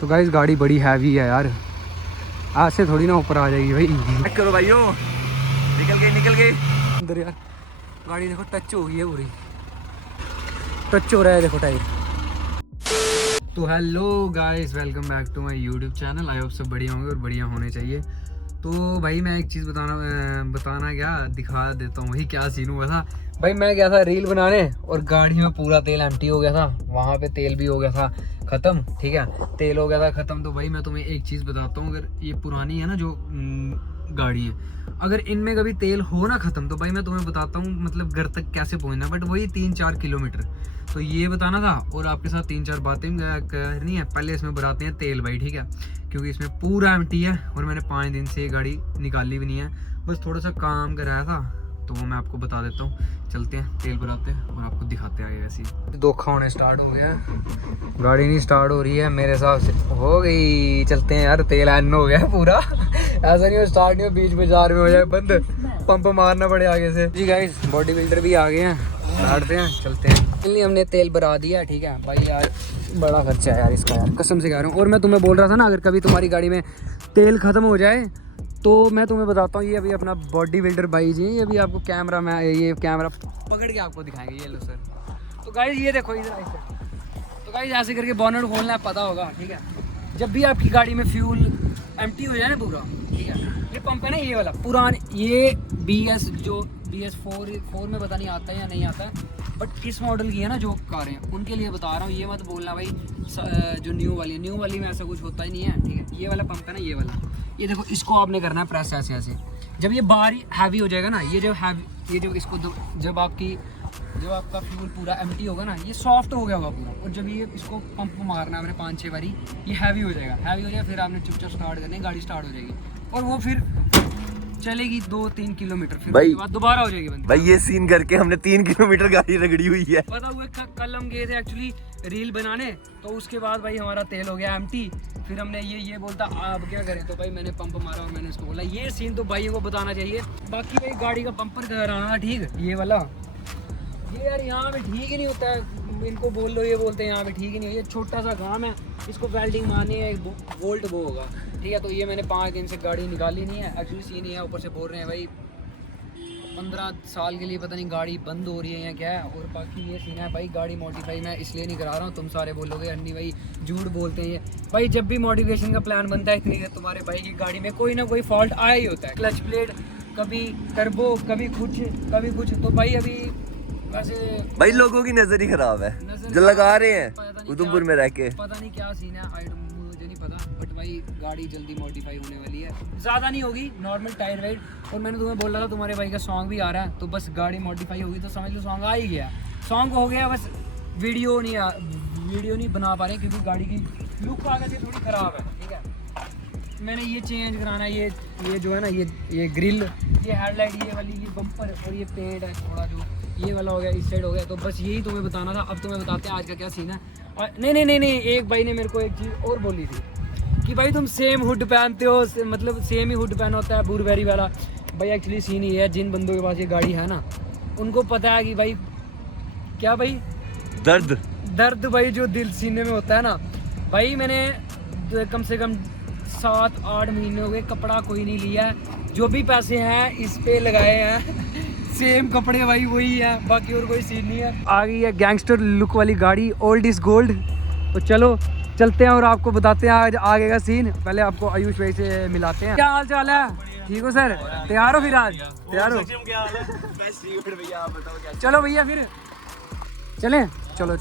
तो गाइस गाड़ी बड़ी हैवी है यार, आज से थोड़ी ना ऊपर आ जाएगी भाई। चेक करो भाइयों, निकल गई अंदर यार गाड़ी देखो टच हो गई है पूरी, टच हो रहा है देखो टायर। तो hello guys, welcome back to my YouTube channel. I hope सब बढ़िया होंगे और बढ़िया होने चाहिए। तो भाई मैं एक चीज़ बताना क्या दिखा देता हूँ भाई, क्या सीन हुआ था भाई। मैं गया था रील बनाने और गाड़ी में पूरा तेल एम्प्टी हो गया था, वहाँ पे तेल भी हो गया था ख़त्म। ठीक है, तेल हो गया था ख़त्म। तो भाई मैं तुम्हें एक चीज़ बताता हूँ, अगर ये पुरानी है ना जो गाड़ी है, अगर इनमें कभी तेल हो ना ख़त्म, तो भाई मैं तुम्हें बताता हूँ मतलब घर तक कैसे पहुँचना। बट वही 3-4 किलोमीटर, तो ये बताना था और आपके साथ 3-4 बातें करनी है। पहले इसमें बनाते हैं तेल भाई, ठीक है, क्योंकि इसमें पूरा एम्प्टी है और मैंने 5 दिन से ये गाड़ी निकाली भी नहीं है, बस थोड़ा सा काम कराया था। तो वो मैं आपको बता देता हूँ, चलते हैं तेल भराते हैं और आपको दिखाते आगे। ऐसी धोखा होने स्टार्ट हो गया, गाड़ी नहीं स्टार्ट हो रही है मेरे हिसाब से। हो गई, चलते हैं यार, तेल एन हो गया पूरा। ऐसा नहीं हो स्टार्ट नहीं हो, बीच में जार में हो जाए बंद, पंप मारना पड़े आगे से। जी गाइस, बॉडी बिल्डर भी आ गए हैं, काटते हैं चलते हैं। इसलिए हमने तेल भरा दिया, ठीक है भाई। यार बड़ा खर्चा है यार इसका, यार कसम से कह रहा हूँ। और मैं तुम्हें बोल रहा था ना, अगर कभी तुम्हारी गाड़ी में तेल ख़त्म हो जाए तो मैं तुम्हें बताता हूँ, ये अभी अपना बॉडी बिल्डर भाई जी, ये अभी आपको कैमरा में ये कैमरा पकड़ के आपको दिखाएंगे। ये लो सर। तो गाइस ये देखो इधर ऐसे, तो गाइस ऐसे करके बॉनेट खोलना है, पता होगा, ठीक है। जब भी आपकी गाड़ी में फ्यूल एम्प्टी हो जाए ना पूरा, ठीक है, ये पंप है ना ये वाला पुराने, ये BS जो BS4 में पता नहीं आता है या नहीं आता है, बट इस मॉडल की है ना जो कारें हैं उनके लिए बता रहा हूँ। ये मत बोलना भाई जो न्यू वाली में ऐसा कुछ होता ही नहीं है, ठीक है। ये वाला पंप है ना, ये वाला, ये देखो, इसको आपने करना है प्रेस ऐसे ऐसे। जब ये बाहर हैवी हो जाएगा ना, ये जो इसको जब आपका फ्यूल पूरा एम्प्टी होगा ना, ये सॉफ्ट हो गया होगा पूरा, और जब ये इसको पंप मारना है आपने 5-6 बारी, ये हैवी हो जाएगा, फिर आपने चुपचाप स्टार्ट करनी है, गाड़ी स्टार्ट हो जाएगी और वो फिर चलेगी 2-3 किलोमीटर, फिर उसके बाद दोबारा हो जाएगी बंद। भाई ये सीन करके हमने 3 किलोमीटर गाड़ी रगड़ी हुई है। पता हुआ कल हम गए थे एक्चुअली रील बनाने, तो उसके बाद भाई हमारा तेल हो गया एम्प्टी। फिर हमने ये बोलता अब क्या करें, तो भाई मैंने पंप मारा और मैंने उसको बोला ये सीन तो भाइयों को बताना चाहिए। बाकी भाई गाड़ी का बम्पर कराना ठीक, ये वाला, ये यार यहाँ पे ठीक ही नहीं होता है, इनको बोल लो, ये बोलते हैं यहाँ पे ठीक ही नहीं है। ये छोटा सा काम है, इसको वेल्डिंग मारनी है, वोल्ट वो होगा, ठीक है। तो ये मैंने 5 दिन से गाड़ी निकाली नहीं है, एक्चुअली सीन ही है। ऊपर से बोल रहे हैं भाई 15 साल के लिए पता नहीं गाड़ी बंद हो रही है या क्या है। और बाकी ये सीन है भाई, गाड़ी मॉडिफाई मैं इसलिए नहीं करा रहा हूँ, तुम सारे बोलोगे अन्नी भाई झूठ बोलते हैं ये। भाई जब भी मॉडिफिकेशन का प्लान बनता है, इतनी तुम्हारे भाई की गाड़ी में कोई ना कोई फॉल्ट आया ही होता है। क्लच प्लेट, कभी टर्बो, कभी कुछ। तो भाई अभी वैसे भाई लोगों की नजर ही खराब है जो लगा रहे हैं उधमपुर में रह के, पता नहीं क्या सीन है, मुझे नहीं पता। बट भाई गाड़ी जल्दी मॉडिफाई होने वाली है, ज़्यादा नहीं होगी, नॉर्मल टायर वाइड। और मैंने तुम्हें बोला था तुम्हारे भाई का सॉन्ग भी आ रहा है, तो बस गाड़ी मॉडिफाई होगी तो समझ लो सॉन्ग आ ही गया। सॉन्ग हो गया, बस वीडियो नहीं बना पा रहे क्योंकि गाड़ी की लुक आगे से थोड़ी ख़राब है, ठीक है। मैंने ये चेंज कराना है, ये जो है ना, ये ग्रिल, ये हेडलाइट, ये वाली, ये बम्पर और ये पेंट है थोड़ा, जो ये वाला हो गया, इस साइड हो गया। तो बस यही तुम्हें बताना था। अब तुम्हें बताते हैं आज का क्या सीन है। और नहीं, एक भाई ने मेरे को एक चीज़ और बोली थी कि भाई तुम सेम हुड पहनते हो, मतलब सेम ही हुड पहना होता है बुरबेरी वाला। भाई एक्चुअली सीन ये है, जिन बंदों के पास ये गाड़ी है ना, उनको पता है कि भाई क्या भाई दर्द भाई जो दिल सीने में होता है ना। भाई मैंने कम से कम 7-8 महीने हो गए कपड़ा कोई नहीं लिया है, जो भी पैसे हैं इस पे लगाए हैं। सेम कपड़े भाई वही है, बाकी और कोई सीन नहीं है। आ गई है गैंगस्टर लुक वाली गाड़ी, ओल्ड इज गोल्ड। तो चलो चलते हैं और आपको बताते हैं आज आगे का सीन। पहले आपको आयुष भाई से मिलाते हैं। क्या हाल चाल है? ठीक हो सर? तैयार हो? फिर आज तैयार हो? चलो भैया फिर चलें। चलो।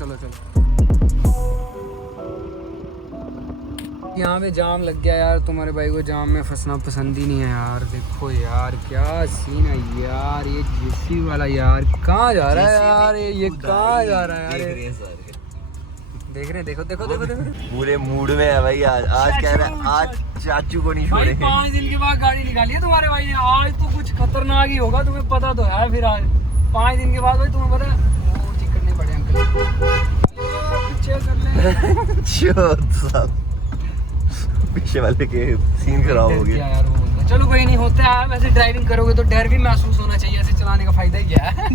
यहाँ पे जाम लग गया यार, तुम्हारे भाई को जाम में फंसना पसंद ही नहीं है यार। देखो यार क्या सीन है यार, ये जेसी वाला यार कहाँ जा रहा है यार, ये कहाँ जा रहा है यार? देख रहे, देखो पूरे मूड में है भाई। आज कह रहा है आज चाचू को नहीं छोड़ेंगे। 5 दिन के बाद गाड़ी निकाली है तुम्हारे भाई ने, आज तो कुछ खतरनाक ही होगा, तुम्हें पता तो है। फिर आज 5 दिन के बाद भाई तुम्हें पता है वो ठीक करने पड़े अंकल, पीछे कर ले। पीछे वाले के सीन खराब हो गया यार। चलो कोई नहीं, होता है। वैसे ड्राइविंग करोगे तो डर भी महसूस होना चाहिए, ऐसे चलाने का फायदा ही क्या है।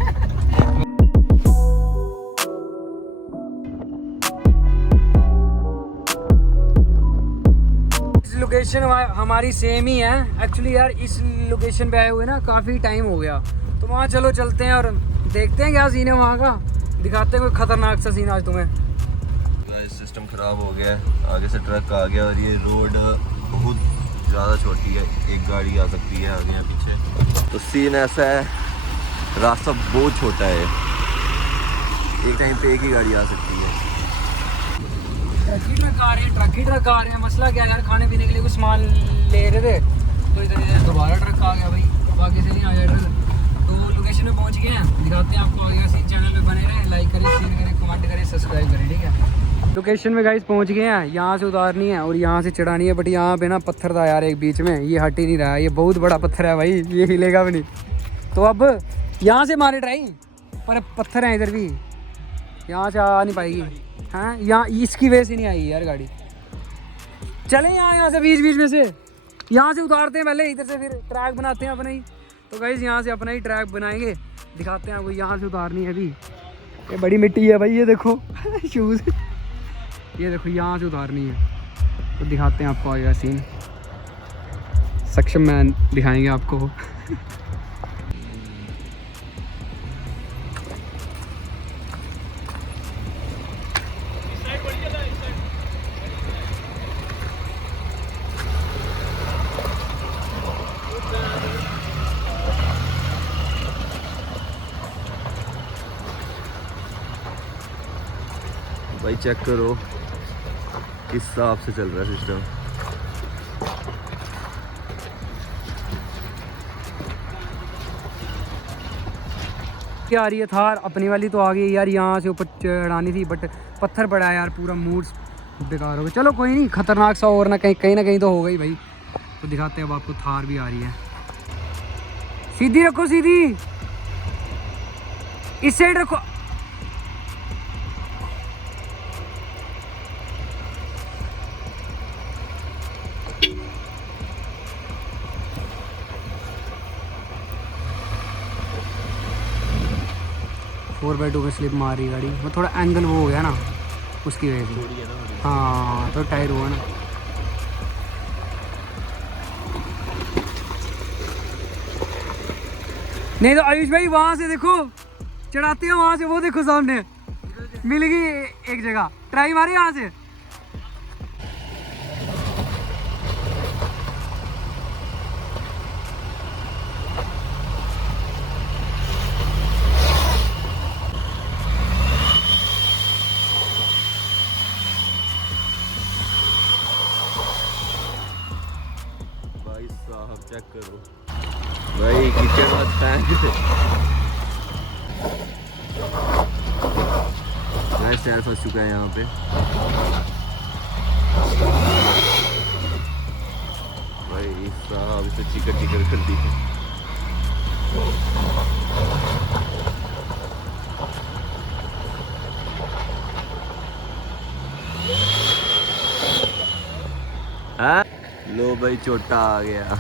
लोकेशन हमारी सेम ही है एक्चुअली यार। इस लोकेशन पे आए हुए ना काफ़ी टाइम हो गया, तो वहाँ चलो चलते हैं और देखते हैं क्या सीन है वहाँ का, दिखाते हैं कोई खतरनाक सा सीन आज तुम्हें। सिस्टम ख़राब हो गया है, आगे से ट्रक आ गया और ये रोड बहुत ज़्यादा छोटी है, एक गाड़ी आ सकती है आगे या पीछे। तो सीन ऐसा है, रास्ता बहुत छोटा है, एक टाइम पे एक ही गाड़ी आ सकती है। ट्रक ही ट्रक आ रहे हैं। मसला क्या है यार, खाने पीने के लिए कुछ सामान ले रहे थे तो इधर दोबारा ट्रक आ गया भाई, अब आगे से नहीं आ जाए ट्रक। तो लोकेशन में पहुंच गए हैं, दिखाते हैं आपको आगे का। चैनल पे बने रहें, लाइक करें, शेयर करें, कमेंट करें, सब्सक्राइब करें, ठीक है। लोकेशन में गाइस पहुंच गए हैं, यहाँ से उतारनी है और यहाँ से चढ़ानी है, बट यहाँ पे ना पत्थर था यार एक बीच में, ये हट ही नहीं रहा है। ये बहुत बड़ा पत्थर है भाई, ये हिलेगा भी नहीं। तो अब यहाँ से मारे ट्राई, पर पत्थर है इधर भी, यहाँ से आ नहीं पाएगी। हाँ, यहाँ इसकी वजह से नहीं आई यार गाड़ी। चलें यहाँ से बीच में से, यहाँ से उतारते हैं पहले, इधर से फिर ट्रैक बनाते हैं अपना ही। तो गाइस यहाँ से अपना ही ट्रैक बनाएंगे, दिखाते हैं आपको। यहाँ से उतारनी है अभी, ये बड़ी मिट्टी है भाई, ये देखो शूज़, ये देखो यहाँ से उतारनी है। तो दिखाते हैं आपको आगे सीन, सक्षम मैन दिखाएंगे आपको। भाई चेक करो किस हिसाब से चल रहा है सिस्टम। क्या आ रही है थार अपनी वाली, तो आ गई यार। यहाँ से ऊपर चढ़ानी थी बट पत्थर पड़ा है यार, पूरा मूड बेकार हो गया। चलो कोई नहीं, खतरनाक सा और ना कहीं तो हो गई भाई। तो दिखाते हैं अब आपको, थार भी आ रही है। सीधी रखो, सीधी इस साइड रखो। फोर बाई 2 में स्लिप मार रही गाड़ी, वो थोड़ा एंगल वो हो गया ना उसकी वजह से। हाँ तो टायर हुआ ना। नहीं तो आयुष भाई वहाँ से देखो, चढ़ाते हैं वहाँ से, वो देखो सामने मिल गई एक जगह, ट्राई मारी यहाँ से। भाई साहब चेक करो भाई, किचन मत टैंक टायर फंस चुका है यहाँ पे। भाई साहब इसे चिकन कर दी है। हाँ लो भाई, छोटा आ गया।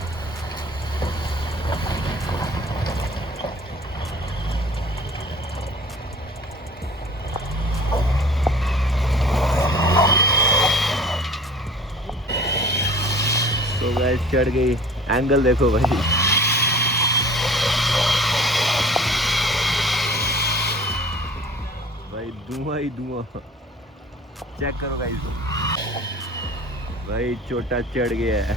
तो गाइस चढ़ गई, एंगल देखो भाई। भाई धुआं ही धुआं, चेक करो गाइस। भाई छोटा चढ़ गया है।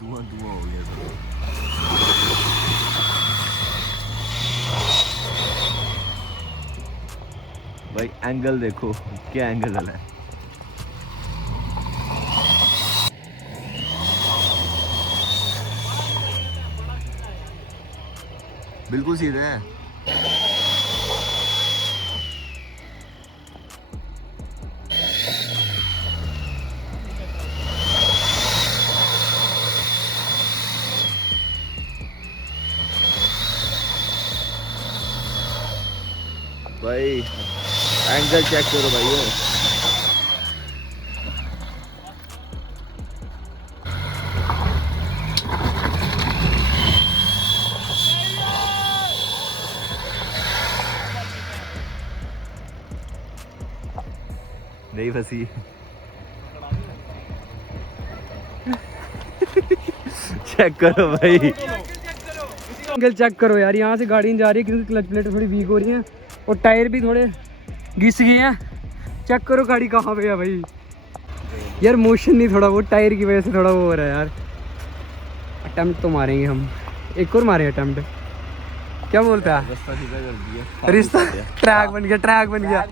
धुआं हो गया था। भाई एंगल देखो, क्या एंगल है। बिल्कुल सीधे है। भाई एंगल चेक करो भाई। गई फंसी। चेक करो भाई, एंगल चेक करो यार, यहाँ से गाड़ी नहीं जा रही है क्योंकि क्लच प्लेट थोड़ी वीक हो रही हैं और टायर भी थोड़े घिस गए हैं। चेक करो गाड़ी कहाँ पे है भाई। यार मोशन नहीं, थोड़ा वो टायर की वजह से थोड़ा वो हो रहा है यार। अटेम्प्ट तो मारेंगे हम, एक और मारे अटेम्प्ट। क्या बोलता है? रास्ता सीधा कर दिया, रिश्ता ट्रैक बन गया, ट्रैक बन गया।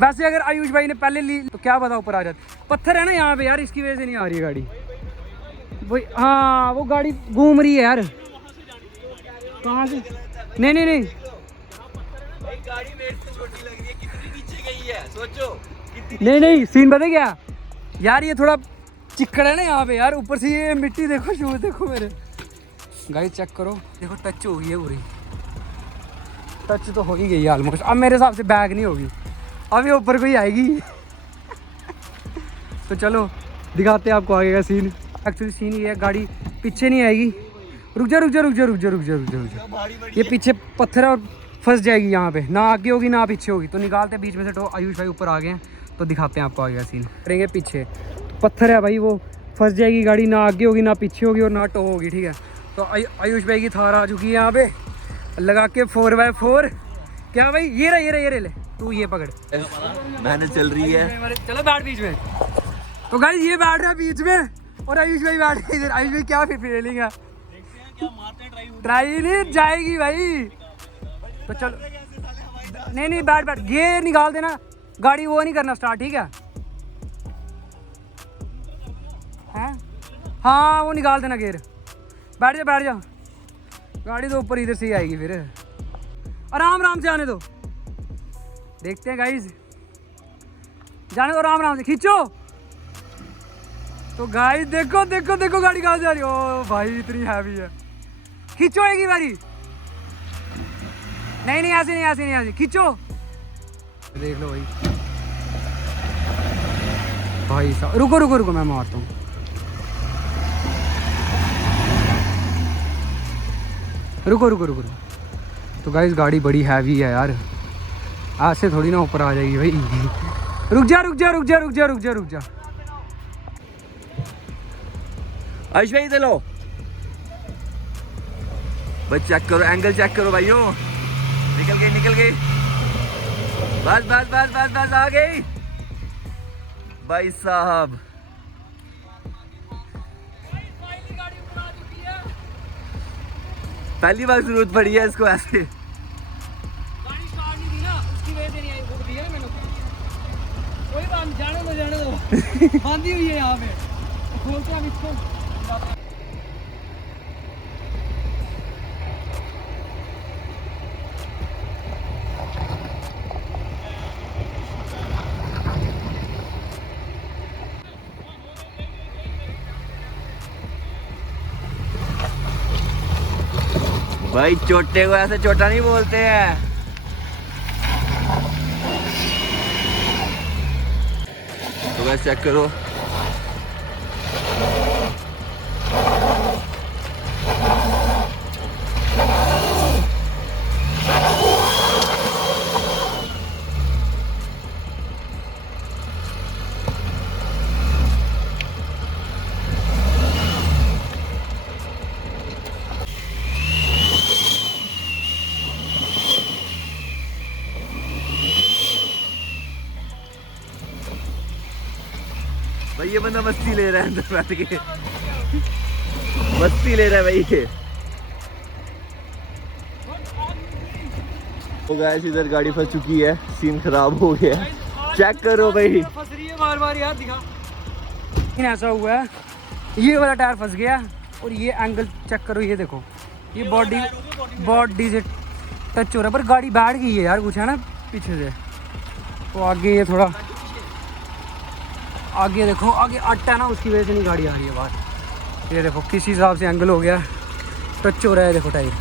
वैसे अगर आयुष भाई ने पहले ली तो क्या पता ऊपर आ जाती। पत्थर है ना यहाँ पे यार, इसकी वजह से नहीं आ रही है गाड़ी। वही हाँ, वो गाड़ी घूम रही है यार। कहाँ से? नहीं नहीं नहीं, गाड़ी मेरे से छोटी लग रही है, कितनी नीचे गई है सोचो। नहीं नहीं, सीन पता क्या यार, ये थोड़ा चिक्कड़ है ना यहाँ पे यार, ऊपर से ये मिट्टी देखो, शूज देखो मेरे। गाड़ी चेक करो, देखो टच हो गई है पूरी, टच तो हो ही गई है ऑलमोस्ट। अब मेरे हिसाब से बैग नहीं होगी, अब ये ऊपर कोई आएगी। तो चलो दिखाते हैं आपको आगे का सीन। एक्चुअली सीन ये है, गाड़ी पीछे नहीं आएगी। रुक जा रुक जा रुक जा रुक जा रुक जा रुक जा रुक जा, ये पीछे पत्थर है और फंस जाएगी यहाँ पे, ना आगे होगी ना पीछे होगी। तो निकालते हैं बीच में से। तो आयुष भाई ऊपर आ गए हैं, तो दिखाते हैं आपको आगे का सीन। करेंगे पीछे पत्थर है भाई, वो फंस जाएगी गाड़ी, ना आगे होगी ना पीछे होगी और ना टो होगी। ठीक है, तो आयुष भाई की थार आ चुकी है यहाँ पे, लगा के 4x4। क्या भाई, ये रहा ये रहा ये रहा, ले तू ये पकड़। मेहनत चल रही है। चलो बैठ बीच में। तो गाइस ये बैठ रहा है बीच में और आयुष भाई बैठ गए इधर। आयुष भाई क्या फीलिंग है? ट्राई नहीं जाएगी भाई। तो चलो, नहीं नहीं बैठ बैठ, गियर निकाल देना, गाड़ी वो नहीं करना स्टार्ट। ठीक है, हैं? हाँ वो निकाल देना गियर। बैठ जा बैठ जा, गाड़ी तो ऊपर इधर से ही आएगी फिर। आराम आराम से आने दो, देखते हैं गाइस, जाने दो आराम आराम से, खींचो। तो गाइस देखो देखो देखो गाड़ी कहाँ जा रही है। ओ भाई इतनी हैवी है, खींचो एक ही बारी। नहीं नहीं ऐसे नहीं ऐसे नहीं ऐसे, खींचो। देख लो भाई, भाई साहब रुको रुको रुको, मैं मारता हूँ। रुको रुको रुको रुको। तो गाइस गाड़ी बड़ी हैवी है यार, ऐसे थोड़ी ना ऊपर आ जाएगी भाई। रुक जा रुक जा रुक जा रुक जा रुक जा रुक जा। आयुष भाई इधर लो भाई, चेक करो एंगल, चेक करो भाइयों। निकल गई निकल गई, बस बस बस बस बस आ गई भाई साहब। पहली बार जरूरत पड़ी है इसको ऐसे। गाड़ी स्टार्ट नहीं थी ना, उसकी वजह से नहीं आई। वो दिया ना मैंने, कोई बात नहीं, जाने दो बांधी हुई है यहाँ पे। खोलते हैं अब इसको। भाई चोटे को ऐसे चोटा नहीं बोलते हैं। तो बस चेक करो, भाई ये बंदा मस्ती ले रहा है अंदर बैठ के, मस्ती ले रहा है भाई ये। तो गाइस इधर गाड़ी फंस चुकी है, सीन खराब हो गया। चेक करो भाई, फंस रही है बार बार यार, दिखा। ऐसा हुआ है, ये वाला टायर फंस गया और ये एंगल चेक करो, ये देखो, ये बॉडी से टच हो रहा है, पर गाड़ी बैठ गई है यार, कुछ है ना पीछे से। तो आगे ये थोड़ा आगे देखो, आगे अट्टा है ना, उसकी वजह से नहीं गाड़ी आ रही है बाहर। ये देखो किस हिसाब से एंगल हो गया, टच हो रहा है, देखो टायर।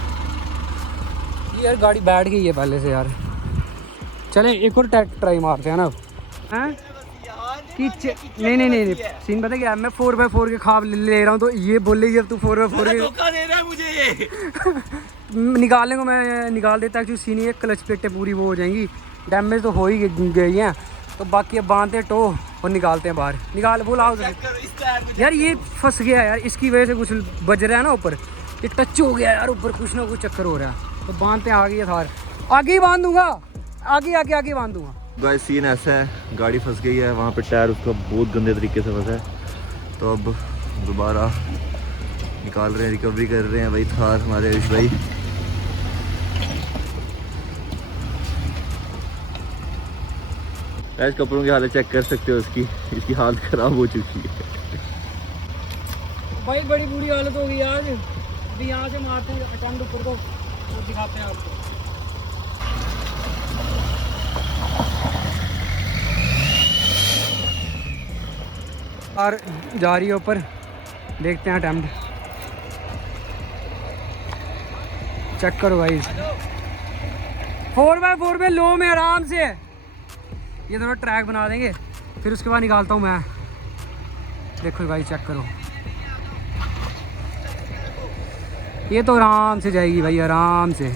ये यार गाड़ी बैठ गई है पहले से यार। चले एक और ट्राई मारते हैं ना अब, हैं कि नहीं नहीं नहीं सीन पता क्या है, मैं 4x4 के ख्वाब ले रहा हूँ, तो ये बोलेगी अब तू 4x4 के धोखा दे रहा है मुझे ये। निकालने को मैं निकाल देता। एक्चुअली सीन ये क्लच प्लेटें पूरी वो हो जाएंगी, डैमेज तो हो ही गई हैं, तो बाकी अब बांधते टो और निकालते हैं बाहर। निकाल बुलाओ यार, ये फंस गया यार, इसकी वजह से कुछ बज रहा है ना ऊपर, ये टच हो गया यार ऊपर, कुछ ना कुछ चक्कर हो रहा है। तो बांधते हैं आगे, ये थार आगे ही बांध दूंगा, आगे आगे आगे बांध दूंगा। गाइस सीन ऐसा है, गाड़ी फंस गई है, वहाँ पे टायर उसका बहुत गंदे तरीके से फंसा है। तो अब दोबारा निकाल रहे हैं, रिकवरी कर रहे हैं भाई थार हमारे आयुष भाई। ऐसे कपड़ों की हालत चेक कर सकते हो उसकी, इसकी हालत ख़राब हो चुकी है भाई, बड़ी बुरी हालत हो गई आज। अभी यहाँ से मारते हैं अटेंड ऊपर को, वो दिखाते हैं आपको। और जा रही है ऊपर, देखते हैं अटेम्प्ट, चेक करो भाई। 4x4 में लो में आराम से ये दोनों ट्रैक बना देंगे, फिर उसके बाद निकालता हूँ मैं। देखो भाई चेक करो, ये तो आराम से जाएगी भाई, आराम से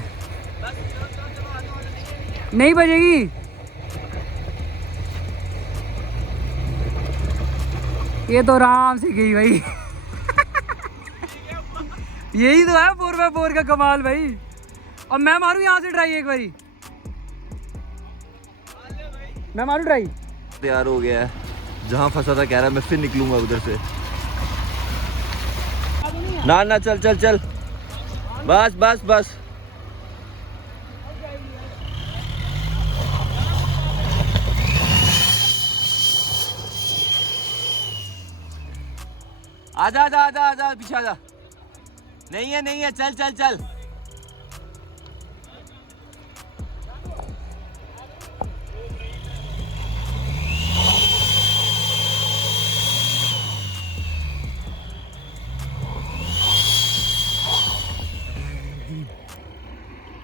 नहीं बजेगी। ये तो आराम से गई भाई यही तो है 4x4 का कमाल भाई। अब मैं मारूं यहाँ से ट्राई एक बारी, मैं मारूं ट्राई। तैयार हो गया है, जहाँ फंसा था कह रहा है मैं फिर निकलूंगा उधर से। ना ना चल चल चल, बस बस बस। आजा आजा आजा आजा, पीछे आजा। नहीं है नहीं है, चल चल चल।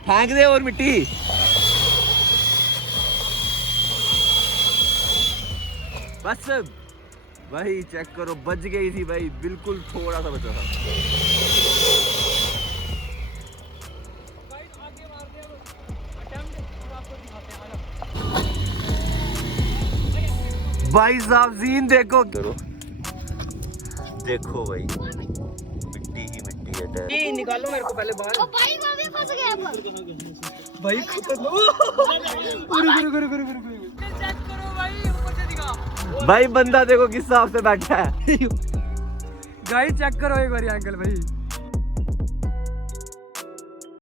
फेंक दे और मिट्टी। बस भाई चेक करो, बच गई थी भाई, बिल्कुल थोड़ा सा बचा था। भाई साहब सीन देखो, करो देखो भाई, मिट्टी ही मिट्टी है टायर। ये निकालो मेरे को पहले बाहर। ओ भाई वो भी फंस गया भाई चेक करो भाई, ऊपर से दिखा भाई बंदा देखो किस हिसाब से बैठा है गाइस चेक करो एक बार अंकल भाई।